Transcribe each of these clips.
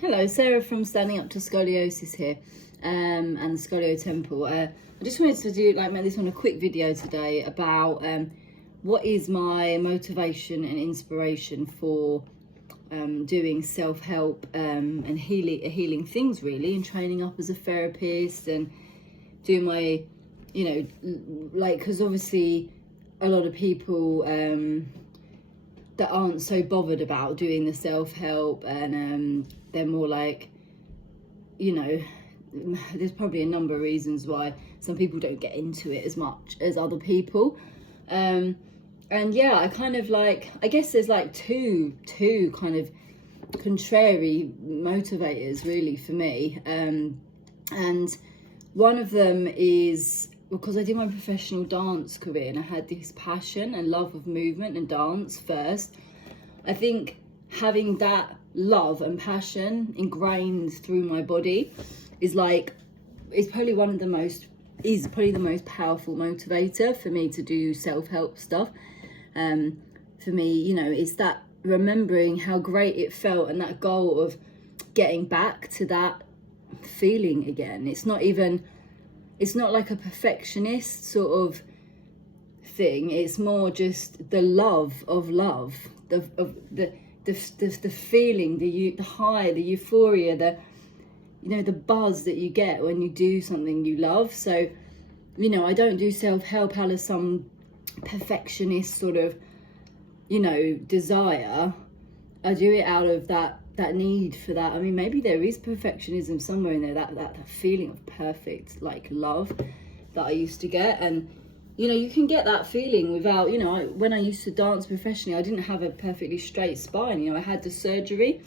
Hello, Sarah from Standing Up to Scoliosis here, and the Scolio Temple. I just wanted to make this one a quick video today about what is my motivation and inspiration for doing self-help and healing things really, and training up as a therapist and doing my, because obviously a lot of people that aren't so bothered about doing the self-help, and they're more like, there's probably a number of reasons why some people don't get into it as much as other people. And yeah, I guess there's like two kind of contrary motivators really for me. And one of them is because I did my professional dance career and I had this passion and love of movement and dance first. I think having that love and passion ingrained through my body is probably the most powerful motivator for me to do self-help stuff. For me, it's that remembering how great it felt and that goal of getting back to that feeling again. It's not like a perfectionist sort of thing. It's more just the love of love, the feeling, the high, the euphoria, the buzz that you get when you do something you love. So, I don't do self-help out of some perfectionist sort of, desire. I do it out of that need for that. I mean, maybe there is perfectionism somewhere in there, that feeling of perfect love that I used to get. And you can get that feeling without, when I used to dance professionally, I didn't have a perfectly straight spine. I had the surgery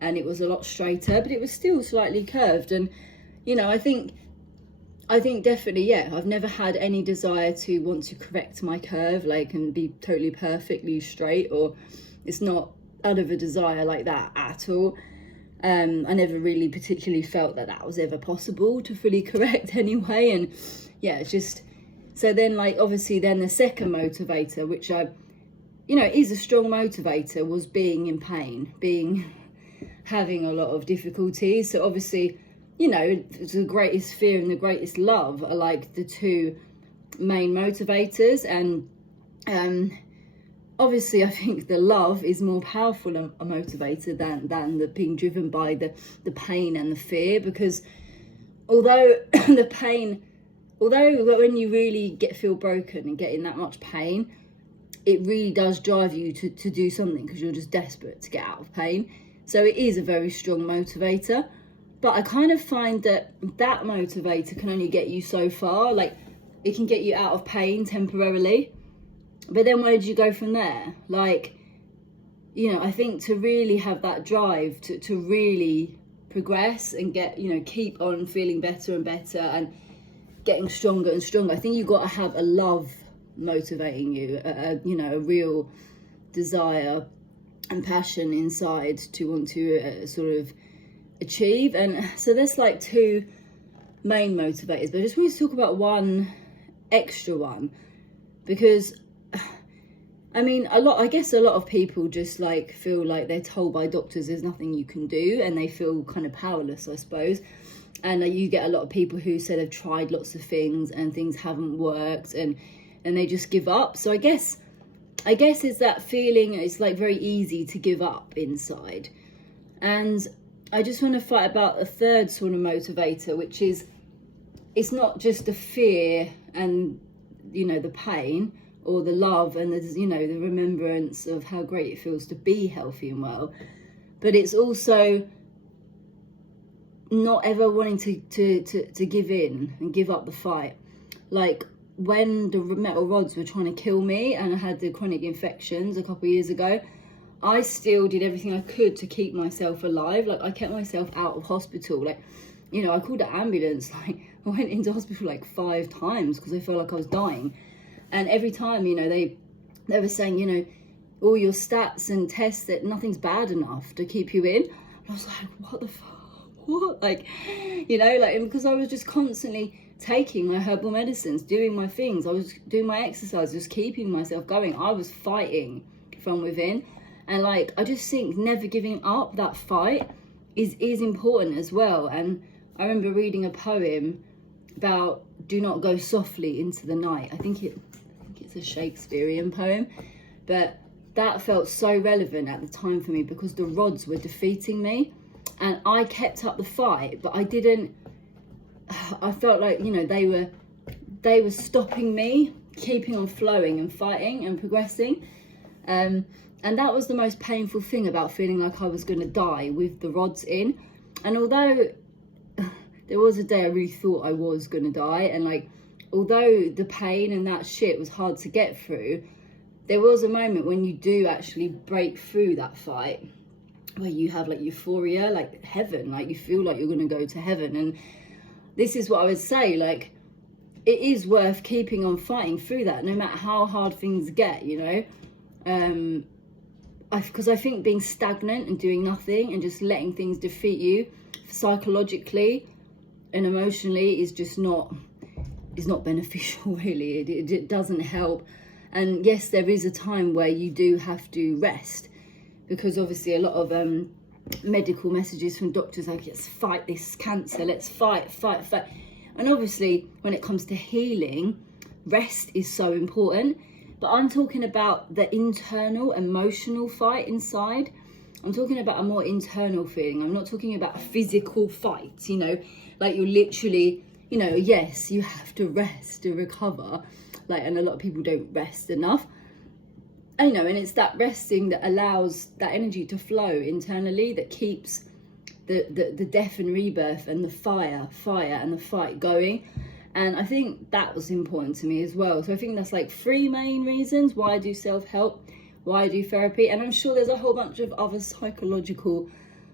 and it was a lot straighter, but it was still slightly curved. And I think definitely, yeah, I've never had any desire to want to correct my curve and be totally perfectly straight, or it's not out of a desire like that at all. I never really particularly felt that was ever possible to fully correct anyway. And yeah, it's just, so then obviously then the second motivator, which is a strong motivator, was being in pain, having a lot of difficulties. So obviously, the greatest fear and the greatest love are the two main motivators. And obviously, I think the love is more powerful a motivator than the being driven by the pain and the fear, because although when you really feel broken and get in that much pain, it really does drive you to do something because you're just desperate to get out of pain. So it is a very strong motivator. But I kind of find that motivator can only get you so far. It can get you out of pain temporarily, but then where do you go from there? I think to really have that drive to really progress and get, keep on feeling better and better and getting stronger and stronger, I think you've got to have a love motivating you, a real desire and passion inside to want to sort of achieve. And so there's two main motivators, but I just want to talk about one extra one, because I guess a lot of people just feel like they're told by doctors there's nothing you can do, and they feel kind of powerless, I suppose. And you get a lot of people who said have tried lots of things and things haven't worked, and they just give up. So I guess it's that feeling, it's very easy to give up inside. And I just want to fight about a third sort of motivator, which is, it's not just the fear and the pain, or the love and the remembrance of how great it feels to be healthy and well, but it's also not ever wanting to give in and give up the fight. When the metal rods were trying to kill me and I had the chronic infections a couple of years ago, I still did everything I could to keep myself alive. I kept myself out of hospital. I called an ambulance. I went into hospital 5 times because I felt like I was dying. And every time, they were saying, all your stats and tests, that nothing's bad enough to keep you in. And I was like, what the fuck? What? Because I was just constantly taking my herbal medicines, doing my things. I was doing my exercise, just keeping myself going. I was fighting from within. And I just think never giving up that fight is important as well. And I remember reading a poem about do not go softly into the night. I think it's a Shakespearean poem, but that felt so relevant at the time for me because the rods were defeating me, and I kept up the fight, but I felt like, you know, they were stopping me keeping on flowing and fighting and progressing. And that was the most painful thing about feeling like I was going to die with the rods in. And although there was a day I really thought I was going to die, and like, although the pain and that shit was hard to get through, there was a moment when you do actually break through that fight, where you have like euphoria, like heaven, like you feel like you're going to go to heaven. And this is what I would say, like, it is worth keeping on fighting through that, no matter how hard things get, you know. Because I think being stagnant and doing nothing and just letting things defeat you psychologically and emotionally is just not beneficial, really. It doesn't help. And yes, there is a time where you do have to rest, because obviously a lot of medical messages from doctors like, let's fight this cancer, let's fight. And obviously when it comes to healing, rest is so important. But I'm talking about the internal emotional fight inside. I'm talking about a more internal feeling. I'm not talking about a physical fight, you know, like you're literally, you know, yes, you have to rest to recover, like, and a lot of people don't rest enough. And, you know, and it's that resting that allows that energy to flow internally, that keeps the death and rebirth and the fire and the fight going. And I think that was important to me as well. So I think that's like 3 main reasons why I do self-help, why I do therapy. And I'm sure there's a whole bunch of other psychological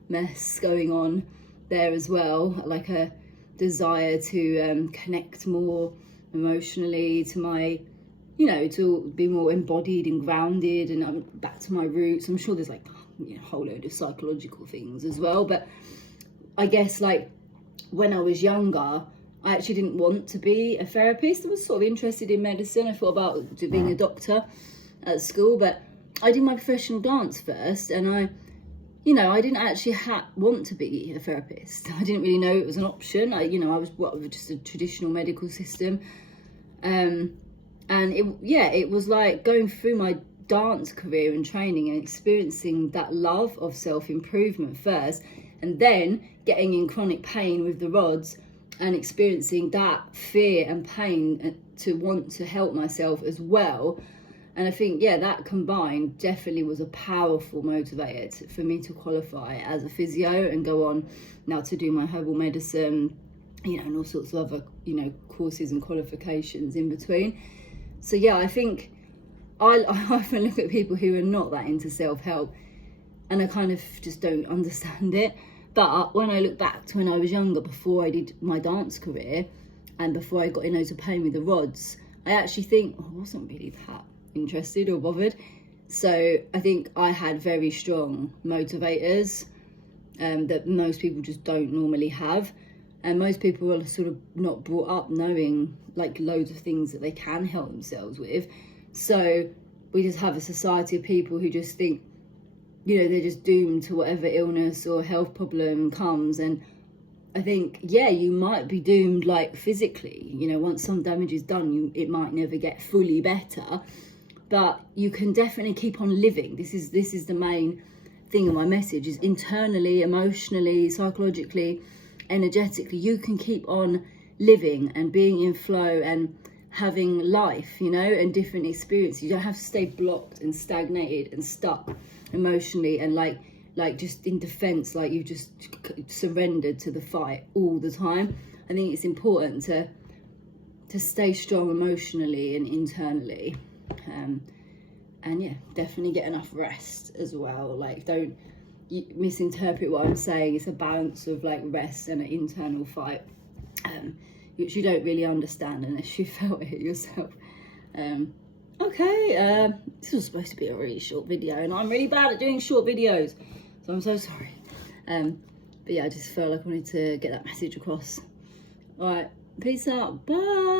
mess going on there as well, like a desire to connect more emotionally to my, you know, to be more embodied and grounded, and I'm back to my roots. I'm sure there's like, you know, a whole load of psychological things as well. But I guess like when I was younger, I actually didn't want to be a therapist. I was sort of interested in medicine. I thought about being a doctor at school, but I did my professional dance first, and I didn't actually want to be a therapist. I didn't really know it was an option. I was just a traditional medical system. And it was like going through my dance career and training and experiencing that love of self-improvement first, and then getting in chronic pain with the rods and experiencing that fear and pain to want to help myself as well. And I think, that combined definitely was a powerful motivator for me to qualify as a physio and go on now to do my herbal medicine, and all sorts of other, courses and qualifications in between. So I think I often look at people who are not that into self-help and I kind of just don't understand it. But when I look back to when I was younger, before I did my dance career and before I got in loads of pain with the rods, I actually think I wasn't really that interested or bothered. So I think I had very strong motivators that most people just don't normally have. And most people are sort of not brought up knowing like loads of things that they can help themselves with. So we just have a society of people who just think, they're just doomed to whatever illness or health problem comes. And I think, you might be doomed like physically, once some damage is done, it might never get fully better, but you can definitely keep on living. This is the main thing of my message, is internally, emotionally, psychologically, energetically, you can keep on living and being in flow and having life, and different experiences. You don't have to stay blocked and stagnated and stuck emotionally and like just in defense, like you've just surrendered to the fight all the time. I think it's important to stay strong emotionally and internally, and definitely get enough rest as well. Like, don't misinterpret what I'm saying. It's a balance of like rest and an internal fight, which you don't really understand unless you felt it yourself. This was supposed to be a really short video, and I'm really bad at doing short videos, so I'm so sorry. But I just felt like I wanted to get that message across. All right, peace out, bye.